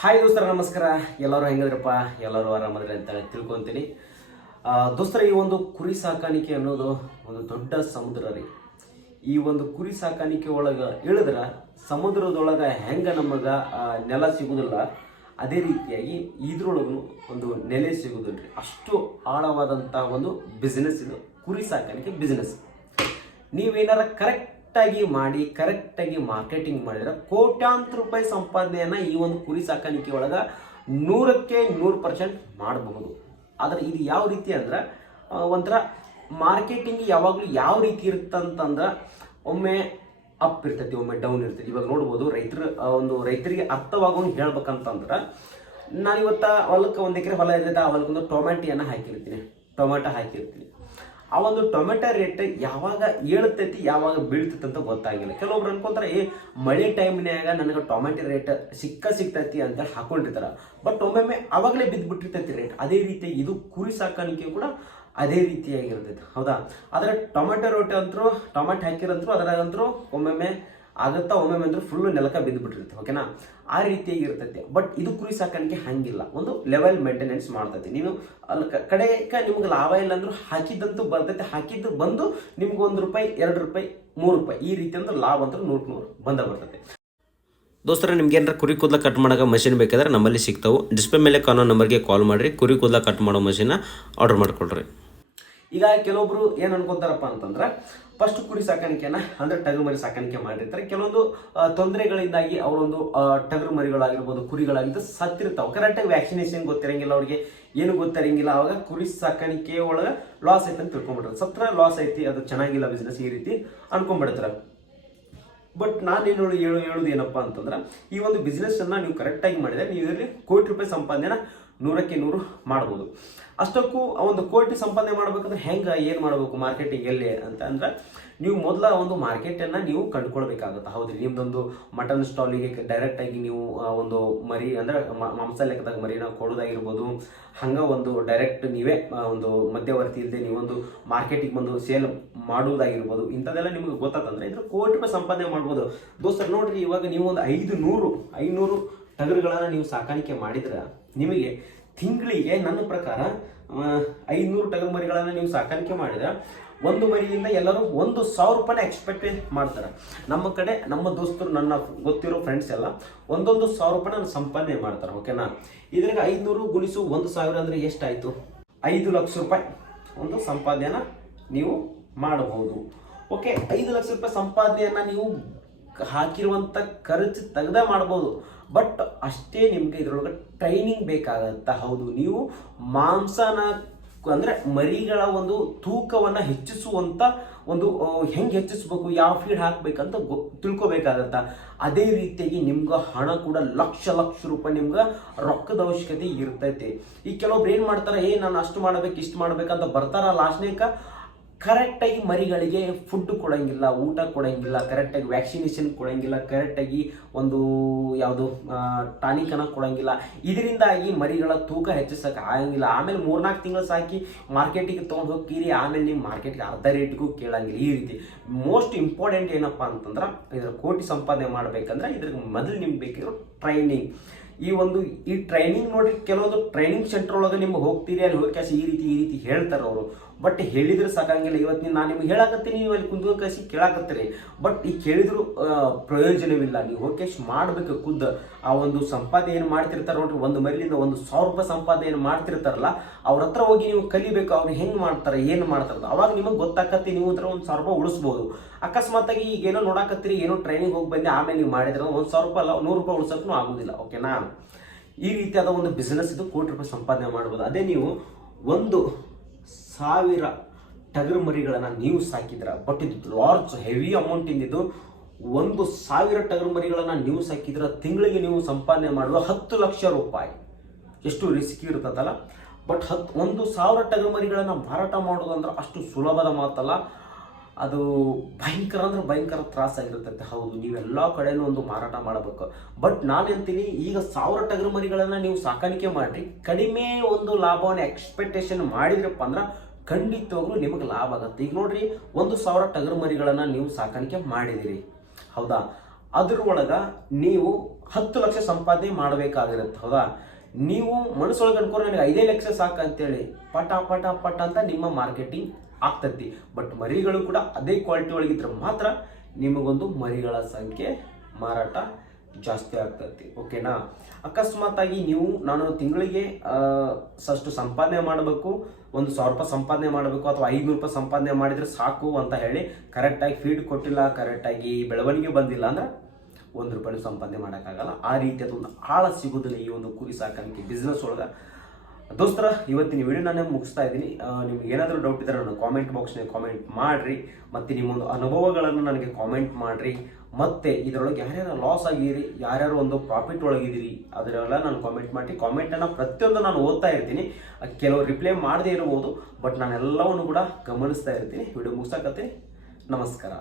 Hi ದೋಸ್ತರ, ನಮಸ್ಕಾರ. ಎಲ್ಲರೂ ಹೆಂಗದ್ರಪ್ಪ? ಎಲ್ಲರೂ ಆರಾಮದ್ರೆ ಅಂತ ತಿಳ್ಕೊಂತೀನಿ. ದೋಸ್ತರ, ಈ ಒಂದು ಕುರಿ ಸಾಕಾಣಿಕೆ ಅನ್ನೋದು ಒಂದು ದೊಡ್ಡ ಸಮುದ್ರ ರೀ. ಈ ಒಂದು ಕುರಿ ಸಾಕಾಣಿಕೆ ಒಳಗೆ ಇಳಿದ್ರೆ ಸಮುದ್ರದೊಳಗೆ ಹೆಂಗ ನಮಗ ನೆಲ ಸಿಗುದಿಲ್ಲ, ಅದೇ ರೀತಿಯಾಗಿ ಇದ್ರೊಳಗೂ ಒಂದು ನೆಲೆ ಸಿಗುದಿಲ್ಲ ರೀ ಅಷ್ಟು ಆಳವಾದಂಥ ಒಂದು ಬಿಸ್ನೆಸ್ ಇದು, ಕುರಿ ಸಾಕಾಣಿಕೆ ಬಿಸ್ನೆಸ್ ನೀವೇನಾರ ಕರೆಕ್ಟಾಗಿ ಮಾಡಿ, ಕರೆಕ್ಟಾಗಿ ಮಾರ್ಕೆಟಿಂಗ್ ಮಾಡಿದ್ರೆ ಕೋಟ್ಯಾಂತರ ರೂಪಾಯಿ ಸಂಪಾದನೆಯನ್ನ ಈ ಒಂದು ಕುರಿ ಸಾಕಾಣಿಕೆ ಒಳಗೆ ನೂರಕ್ಕೆ ನೂರು ಪರ್ಸೆಂಟ್ ಮಾಡಬಹುದು. ಆದರೆ ಇದು ಯಾವ ರೀತಿ ಅಂದ್ರೆ ಒಂಥರ ಮಾರ್ಕೆಟಿಂಗ್ ಯಾವಾಗಲೂ ಯಾವ ರೀತಿ ಇರುತ್ತಂತಂದ್ರೆ ಒಮ್ಮೆ ಅಪ್ ಇರ್ತೈತಿ, ಒಮ್ಮೆ ಡೌನ್ ಇರ್ತೈತಿ. ಇವಾಗ ನೋಡ್ಬೋದು ರೈತರ ಒಂದು ರೈತರಿಗೆ ಅರ್ಥವಾಗೋನು ಹೇಳ್ಬೇಕಂತಂದ್ರೆ ನಾನು ಇವತ್ತು ಹೊಲಕ್ಕೆ ಒಂದು ಎಕರೆ ಹೊಲ ಇರ್ತೈತೆ, ಆ ಹೊಲಕ್ಕೊಂದು ಟೊಮ್ಯಾಟಿಯನ್ನು ಹಾಕಿರ್ತೀನಿ, ಟೊಮೆಟೊ ಹಾಕಿರ್ತೀನಿ. ಆ ಒಂದು ಟೊಮೆಟೊ ರೇಟ್ ಯಾವಾಗ ಏಳ್ತೈತಿ ಯಾವಾಗ ಬೀಳ್ತೈತಿ ಅಂತ ಗೊತ್ತಾಗಿಲ್ಲ. ಕೆಲವೊಬ್ರು ಅನ್ಕೊಂತಾರೆ, ಏ, ಮಳೆ ಟೈಮ್ನ್ಯಾಗ ನನಗೆ ಟೊಮೆಟೊ ರೇಟ್ ಸಿಕ್ಕ ಸಿಗ್ತೈತಿ ಅಂತ ಹಾಕೊಂಡಿರ್ತಾರ. ಬಟ್ ಒಮ್ಮೊಮ್ಮೆ ಅವಾಗಲೇ ಬಿದ್ದು ಬಿಟ್ಟಿರ್ತೈತಿ ರೇಟ್. ಅದೇ ರೀತಿ ಇದು ಕುರಿ ಸಾಕಾಣಿಕೆ ಕೂಡ ಅದೇ ರೀತಿಯಾಗಿರ್ತೈತಿ. ಹೌದಾ? ಆದರೆ ಟೊಮೆಟೊ ರೋಟಿ ಅಂತರೂ, ಟೊಮೆಟೊ ಹಾಕಿರಂತರೂ, ಅದರಾಗಂತರೂ ಒಮ್ಮೊಮ್ಮೆ ಆಗುತ್ತಾ ಒಮ್ಮೊಮ್ಮೆ ಅಂದ್ರೆ ಫುಲ್ ನೆಲಕ ಬಿದ್ದು ಬಿಟ್ಟಿರುತ್ತೆ ಓಕೆನಾ ಆ ರೀತಿಯಾಗಿ ಇರ್ತೈತೆ. ಬಟ್ ಇದು ಕುರಿ ಸಾಕಾಣಿಕೆ ಹಂಗಿಲ್ಲ. ಒಂದು ಲೆವೆಲ್ ಮೇಂಟೆನೆನ್ಸ್ ಮಾಡ್ತೈತಿ. ನೀವು ಅಲ್ಲಿ ಕ- ಕಡೆಕ ನಿಮ್ಗೆ ಲಾಭ ಇಲ್ಲ ಅಂದ್ರೂ ಹಾಕಿದ್ದಂತೂ ಬರ್ತೈತೆ. ಹಾಕಿದ್ದು ಬಂದು ನಿಮ್ಗೆ ಒಂದು ರೂಪಾಯಿ, ಎರಡು ರೂಪಾಯಿ, ಮೂರು ರೂಪಾಯಿ ಈ ರೀತಿ ಅಂದ್ರೆ ಲಾಭ ಅಂತ ನೂರು ನೂರು ಬಂದ ಬರ್ತೈತೆ. ದೋಸ್ತರ, ನಿಮ್ಗೆ ಏನಾರ ಕುರಿ ಕೂದಲ ಕಟ್ ಮಾಡೋ ಮಷಿನ್ ಬೇಕಾದ್ರೆ ನಮ್ಮಲ್ಲಿ ಸಿಗ್ತಾವೆ. ಡಿಸ್ಪ್ಲೇ ಮೇಲೆ ಕಾನೋ ನಂಬರ್ಗೆ ಕಾಲ್ ಮಾಡಿರಿ. ಕುರಿ ಕೂದಲ ಕಟ್ ಮಾಡೋ ಮಷಿನ ಆರ್ಡರ್ ಮಾಡ್ಕೊಳ್ರಿ. ಈಗ ಕೆಲವೊಬ್ರು ಏನು ಅನ್ಕೊಂತಾರಪ್ಪ ಅಂತಂದ್ರೆ ಫಸ್ಟ್ ಕುರಿ ಸಾಕಾಣಿಕೆಯನ್ನ ಅಂದ್ರೆ ಟಗರು ಮರಿ ಸಾಕಾಣಿಕೆ ಮಾಡಿರ್ತಾರೆ. ಕೆಲವೊಂದು ತೊಂದರೆಗಳಿಂದಾಗಿ ಅವರೊಂದು ಟಗರು ಮರಿಗಳಾಗಿರ್ಬೋದು ಕುರಿಗಳಾಗಿದ್ದು ಸತ್ತಿರ್ತಾವೆ. ಕರೆಕ್ಟಾಗಿ ವ್ಯಾಕ್ಸಿನೇಷನ್ ಗೊತ್ತಿರಂಗಿಲ್ಲ ಅವ್ರಿಗೆ, ಏನು ಗೊತ್ತಿರಂಗಿಲ್ಲ. ಅವಾಗ ಕುರಿ ಸಾಕಾಣಿಕೆ ಒಳಗೆ ಲಾಸ್ ಐತೆ ಅಂತ ತಿಳ್ಕೊಂಡ್ಬಿಡ್ತಾರೆ ಸತ್ರ ಲಾಸ್ ಐತಿ, ಅದು ಚೆನ್ನಾಗಿಲ್ಲ ಬಿಸ್ನೆಸ್ ಈ ರೀತಿ ಅನ್ಕೊಂಡ್ಬಿಡ್ತಾರೆ. ಬಟ್ ನಾನೇನು ಹೇಳು, ಹೇಳೋದು ಏನಪ್ಪ ಅಂತಂದ್ರೆ, ಈ ಒಂದು ಬಿಸ್ನೆಸ್ ಅನ್ನ ನೀವು ಕರೆಕ್ಟಾಗಿ ಮಾಡಿದ್ರೆ, ನೀವು ಇದರಲ್ಲಿ ಕೋಟಿ ರೂಪಾಯಿ ಸಂಪಾದನೆನ ನೂರಕ್ಕೆ ನೂರು ಮಾಡ್ಬೋದು ಅಷ್ಟಕ್ಕೂ ಒಂದು ಕೋಟಿ ಸಂಪಾದನೆ ಮಾಡ್ಬೇಕಂದ್ರೆ ಹೆಂಗೆ, ಏನು ಮಾಡಬೇಕು ಮಾರ್ಕೆಟಿಂಗ್ ಎಲ್ಲಿ ಅಂತ ಅಂದ್ರೆ, ನೀವು ಮೊದಲ ಒಂದು ಮಾರ್ಕೆಟನ್ನು ನೀವು ಕಂಡುಕೊಳ್ಬೇಕಾಗುತ್ತೆ. ಹೌದು ನಿಮ್ಮದೊಂದು ಮಟನ್ ಸ್ಟಾಲಿಗೆ ಡೈರೆಕ್ಟಾಗಿ ನೀವು ಒಂದು ಮರಿ ಅಂದ್ರೆ ಮಾಂಸ ಲೆಕ್ಕದಾಗ ಮರಿನ ಕೊಡೋದಾಗಿರ್ಬೋದು. ಹಂಗ ಒಂದು ಡೈರೆಕ್ಟ್ ನೀವೇ ಒಂದು ಮಧ್ಯವರ್ತಿ ಇಲ್ಲದೆ ನೀವೊಂದು ಮಾರ್ಕೆಟಿಗೆ ಬಂದು ಸೇಲ್ ಮಾಡುವುದಾಗಿರ್ಬೋದು ಇಂಥದ್ದೆಲ್ಲ ನಿಮಗೆ ಗೊತ್ತಾತಂದ್ರೆ ಇದ್ರ ಕೋಟಿ ರೂಪಾಯಿ ಸಂಪಾದನೆ ಮಾಡ್ಬೋದು. ದೋಸ್ತರು, ನೋಡ್ರಿ ಇವಾಗ ನೀವು ಒಂದು ಐದು ನೂರು, ಐನೂರು ಟಗರುಗಳನ್ನು ನೀವು ಸಾಕಾಣಿಕೆ ಮಾಡಿದ್ರೆ ನಿಮಗೆ ತಿಂಗಳಿಗೆ ನನ್ನ ಪ್ರಕಾರ ಐನೂರು ಟಗು ಮರಿಗಳನ್ನು ನೀವು ಸಾಕಾಣಿಕೆ ಮಾಡಿದ್ರೆ ಒಂದು ಮರಿಯಿಂದ ಎಲ್ಲರೂ ಒಂದು ಸಾವಿರ ರೂಪಾಯಿ ಎಕ್ಸ್ಪೆಕ್ಟ್ ಮಾಡ್ತಾರೆ. ನಮ್ಮ ಕಡೆ, ನಮ್ಮ ದೋಸ್ತರು, ನನ್ನ ಗೊತ್ತಿರೋ ಫ್ರೆಂಡ್ಸ್ ಎಲ್ಲ ಒಂದೊಂದು ಸಾವಿರ ರೂಪಾಯಿ ಸಂಪಾದನೆ ಮಾಡ್ತಾರೆ ಓಕೆನಾ ಇದ್ರಾಗ ಐನೂರು ಗುಣಿಸು ಒಂದು ಸಾವಿರ ಅಂದರೆ ಎಷ್ಟಾಯಿತು? ಐದು ಲಕ್ಷ ರೂಪಾಯಿ ಒಂದು ಸಂಪಾದನೆಯನ್ನು ನೀವು ಮಾಡಬಹುದು ಓಕೆ ಐದು ಲಕ್ಷ ರೂಪಾಯಿ ಸಂಪಾದನೆಯನ್ನ ನೀವು ಹಾಕಿರುವಂತ ಖರ್ಚು ತೆಗ್ದ ಮಾಡ್ಬೋದು. ಬಟ್ ಅಷ್ಟೇ ನಿಮ್ಗೆ ಇದ್ರೊಳಗೆ ಟ್ರೈನಿಂಗ್ ಬೇಕಾಗತ್ತ ಹೌದು. ನೀವು ಮಾಂಸನ ಅಂದ್ರೆ ಮರಿಗಳ ಒಂದು ತೂಕವನ್ನ ಹೆಚ್ಚಿಸುವಂತ ಒಂದು ಹೆಂಗೆ ಹೆಂಗ್ ಹೆಚ್ಚಿಸ್ಬೇಕು, ಯಾವ ಫೀಡ್ ಹಾಕ್ಬೇಕಂತ ಗೊ- ತಿಳ್ಕೊಬೇಕಾಗತ್ತ ಅದೇ ರೀತಿಯಾಗಿ ನಿಮ್ಗೆ ಹಣ ಕೂಡ ಲಕ್ಷ ಲಕ್ಷ ರೂಪಾಯಿ ನಿಮ್ಗೆ ರೊಕ್ಕದ ಅವಶ್ಯಕತೆ ಇರ್ತೈತಿ. ಈ ಕೆಲವೊಬ್ರು ಏನ್ ಮಾಡ್ತಾರೆ, ಏ, ನಾನು ಅಷ್ಟು ಮಾಡ್ಬೇಕು, ಇಷ್ಟು ಮಾಡ್ಬೇಕಂತ ಬರ್ತಾರ. ಲಾಸ್ಟ್ನೇಕ ಕರೆಕ್ಟಾಗಿ ಮರಿಗಳಿಗೆ ಫುಡ್ ಕೊಡಂಗಿಲ್ಲ, ಊಟ ಕೊಡಂಗಿಲ್ಲ ಕರೆಕ್ಟಾಗಿ ವ್ಯಾಕ್ಸಿನೇಷನ್ ಕೊಡಂಗಿಲ್ಲ ಕರೆಕ್ಟಾಗಿ ಒಂದು ಯಾವುದು ಟಾನಿಕನ ಕೊಡಂಗಿಲ್ಲ. ಇದರಿಂದಾಗಿ ಮರಿಗಳ ತೂಕ ಹೆಚ್ಚಿಸೋಕೆ ಆಗಂಗಿಲ್ಲ. ಆಮೇಲೆ ಮೂರ್ನಾಲ್ಕು ತಿಂಗಳು ಸಾಕಿ ಮಾರ್ಕೆಟಿಗೆ ತೊಗೊಂಡು ಹೋಗ್ತೀರಿ ಆಮೇಲೆ ನೀವು ಮಾರ್ಕೆಟ್ಗೆ ಅರ್ಧ ರೇಟ್ಗೂ ಕೇಳಂಗಿಲ್ಲ. ಈ ರೀತಿ ಮೋಸ್ಟ್ ಇಂಪಾರ್ಟೆಂಟ್ ಏನಪ್ಪ ಅಂತಂದ್ರೆ ಇದ್ರ ಕೋಟಿ ಸಂಪಾದನೆ ಮಾಡ್ಬೇಕಂದ್ರೆ ಇದ್ರ ಮೊದಲು ನಿಮ್ಗೆ ಬೇಕಿರೋ ಟ್ರೈನಿಂಗ್ ಈ ಒಂದು, ಈ ಟ್ರೈನಿಂಗ್ ನೋಡಿ ಕೆಲವೊಂದು ಟ್ರೈನಿಂಗ್ ಸೆಂಟರ್ ಒಳಗೆ ನಿಮ್ಗೆ ಹೋಗ್ತೀರಿ ಅಲ್ಲಿ ಹೋಗಿ ಈ ರೀತಿ ಈ ರೀತಿ ಹೇಳ್ತಾರೆ ಅವರು. ಬಟ್ ಹೇಳಿದ್ರೆ ಸಾಕಂಗಿಲ್ಲ. ಇವತ್ತು ನಾನು ನಿಮ್ಗೆ ಹೇಳಾಕತ್ತೀನಿ. ನೀವು ಅಲ್ಲಿ ಕುಂದು ಕಳಿಸಿ ಕೇಳಾಕತ್ತೀರಿ. ಬಟ್ ಈ ಕೇಳಿದ್ರು ಪ್ರಯೋಜನವಿಲ್ಲ. ನೀವು ಕಾಸಿ ಮಾಡ್ಬೇಕು ಖುದ್ದು. ಆ ಒಂದು ಸಂಪಾದನೆ ಏನು ಮಾಡ್ತಿರ್ತಾರೆ ನೋಡ್ರಿ. ಒಂದು ಮರಿಲಿಂದ ಒಂದು ಸಾವಿರ ರೂಪಾಯಿ ಸಂಪಾದನೆ ಏನು ಮಾಡ್ತಿರ್ತಾರಲ್ಲ, ಅವ್ರ ಹತ್ರ ಹೋಗಿ ನೀವು ಕಲಿಬೇಕು. ಅವ್ರು ಹೆಂಗೆ ಮಾಡ್ತಾರೆ, ಏನು ಮಾಡ್ತಾರೆ. ಅವಾಗ ನಿಮಗೆ ಗೊತ್ತಾಕತ್ತಿ ನೀವು ಹತ್ರ ಒಂದು ಸಾವಿರ ರೂಪಾಯಿ ಉಳಿಸ್ಬೋದು. ಅಕಸ್ಮಾತಾಗಿ ಈಗ ಏನೋ ನೋಡಾಕತ್ತೀರಿ, ಏನೋ ಟ್ರೈನಿಂಗ್ ಹೋಗಿ ಬಂದೆ. ಆಮೇಲೆ ನೀವು ಮಾಡಿದ್ರೆ ಒಂದು ಸಾವಿರ ರೂಪಾಯಿ ಅಲ್ಲ, ನೂರು ರೂಪಾಯಿ ಉಳಿಸೋಕ್ಕೂ ಆಗೋದಿಲ್ಲ. ಓಕೆನಾ ಈ ರೀತಿಯಾದ ಒಂದು ಬಿಸ್ನೆಸ್ ಇದು ಕೋಟಿ ರೂಪಾಯಿ ಸಂಪಾದನೆ ಮಾಡ್ಬೋದು. ಅದೇ ನೀವು ಒಂದು ಸಾವಿರ ಟಗರು ಮರಿಗಳನ್ನು ನೀವು ಸಾಕಿದ್ರ. ಬಟ್ ಇದು ಲಾರ್ಜ್ ಹೆವಿ ಅಮೌಂಟ್ ಇಂದಿದ್ದು ಒಂದು ಸಾವಿರ ಟಗರು ಮರಿಗಳನ್ನು ನೀವು ಸಾಕಿದ್ರ, ತಿಂಗಳಿಗೆ ನೀವು ಸಂಪಾದನೆ ಮಾಡುವ ಹತ್ತು ಲಕ್ಷ ರೂಪಾಯಿ. ಎಷ್ಟು ರಿಸ್ಕಿ ಇರ್ತದಲ್ಲ? ಬಟ್ ಹತ್ತು ಒಂದು ಸಾವಿರ ಟಗರು ಮರಿಗಳನ್ನ ಮಾರಾಟ ಮಾಡೋದಂದ್ರೆ ಅಷ್ಟು ಸುಲಭದ ಮಾತಲ್ಲ. ಅದು ಭಯಂಕರ ಅಂದ್ರೆ ಭಯಂಕರ ತ್ರಾಸಾಗಿರ್ತೈತೆ ಹೌದು, ನೀವೆಲ್ಲ ಕಡೆನೂ ಒಂದು ಮಾರಾಟ ಮಾಡಬೇಕು. ಬಟ್ ನಾನು ಅಂತೀನಿ ಈಗ ಸಾವಿರ ಟಗರು ಮರಿಗಳನ್ನ ನೀವು ಸಾಕಾಣಿಕೆ ಮಾಡಿರಿ. ಕಡಿಮೆ ಒಂದು ಲಾಭವನ್ನು ಎಕ್ಸ್ಪೆಕ್ಟೇಷನ್ ಮಾಡಿದ್ರಪ್ಪ ಅಂದ್ರೆ ಖಂಡಿತವಾಗ್ಲೂ ನಿಮಗೆ ಲಾಭ ಆಗುತ್ತೆ. ಈಗ ನೋಡ್ರಿ, ಒಂದು ಸಾವಿರ ಟಗರು ಮರಿಗಳನ್ನ ನೀವು ಸಾಕಾಣಿಕೆ ಮಾಡಿದಿರಿ. ಹೌದಾ? ಅದ್ರ ಒಳಗ ನೀವು ಹತ್ತು ಲಕ್ಷ ಸಂಪಾದನೆ ಮಾಡಬೇಕಾಗಿರುತ್ತೆ, ಹೌದಾ? ನೀವು ಮನಸ್ಸೊಳಗೆ ಅನ್ಕೊಂಡು ನನಗೆ ಐದೇ ಲಕ್ಷ ಸಾಕು ಅಂತೇಳಿ. ಪಟ ಪಟ ಪಟ ಅಂತ ನಿಮ್ಮ ಮಾರ್ಕೆಟಿಂಗ್ ಆಗ್ತತಿ. ಬಟ್ ಮರಿಗಳು ಕೂಡ ಅದೇ ಕ್ವಾಲಿಟಿ ಒಳಗಿದ್ರೆ ಮಾತ್ರ ನಿಮಗೊಂದು ಮರಿಗಳ ಸಂಖ್ಯೆ ಮಾರಾಟ ಜಾಸ್ತಿ ಆಗ್ತೈತಿ ಓಕೆನಾ ಅಕಸ್ಮಾತ್ ಆಗಿ ನೀವು, ನಾನು ತಿಂಗಳಿಗೆ ಅಷ್ಟು ಸಂಪಾದನೆ ಮಾಡಬೇಕು, ಒಂದು ಸಾವಿರ ರೂಪಾಯಿ ಸಂಪಾದನೆ ಮಾಡಬೇಕು ಅಥವಾ ಐನೂರು ರೂಪಾಯಿ ಸಂಪಾದನೆ ಮಾಡಿದ್ರೆ ಸಾಕು ಅಂತ ಹೇಳಿ ಕರೆಕ್ಟಾಗಿ ಫೀಡ್ ಕೊಟ್ಟಿಲ್ಲ ಕರೆಕ್ಟಾಗಿ ಬೆಳವಣಿಗೆ ಬಂದಿಲ್ಲ ಅಂದ್ರೆ ಒಂದು ರೂಪಾಯಿ ಸಂಪಾದನೆ ಮಾಡೋಕ್ಕಾಗಲ್ಲ. ಆ ರೀತಿಯಾದ ಒಂದು ಆಳ ಸಿಗೋದಿಲ್ಲ ಈ ಒಂದು ಕುರಿ ಸಾಕಾಣಿಕೆ ಬಿಸ್ನೆಸ್ ಒಳಗೆ. ದೋಸ್ತರ ಇವತ್ತಿನ ವಿಡಿಯೋ ನಾನೇ ಮುಗಿಸ್ತಾ ಇದ್ದೀನಿ. ನಿಮ್ಗೆ ಏನಾದರೂ ಡೌಟ್ ಇದ್ದರೆ ನಾನು ಕಾಮೆಂಟ್ ಬಾಕ್ಸ್ನಲ್ಲಿ ಕಾಮೆಂಟ್ ಮಾಡಿರಿ. ಮತ್ತು ನಿಮ್ಮೊಂದು ಅನುಭವಗಳನ್ನು ನನಗೆ ಕಾಮೆಂಟ್ ಮಾಡಿರಿ. ಮತ್ತು ಇದರೊಳಗೆ ಯಾರ್ಯಾರು ಲಾಸ್ ಆಗಿರಿ ಯಾರ್ಯಾರು ಒಂದು ಪ್ರಾಫಿಟ್ ಒಳಗಿದ್ದೀರಿ ಅದರೆಲ್ಲ ನಾನು ಕಾಮೆಂಟ್ ಮಾಡಿ ಕಾಮೆಂಟನ್ನು ಪ್ರತಿಯೊಂದು ನಾನು ಓದ್ತಾ ಇರ್ತೀನಿ. ಕೆಲವು ರಿಪ್ಲೈ ಮಾಡದೇ ಇರ್ಬೋದು ಬಟ್ ನಾನು ಎಲ್ಲವನ್ನು ಕೂಡ ಗಮನಿಸ್ತಾ ಇರ್ತೀನಿ. ವಿಡಿಯೋ ಮುಗಿಸಕತ್ತೆ ನಮಸ್ಕಾರ.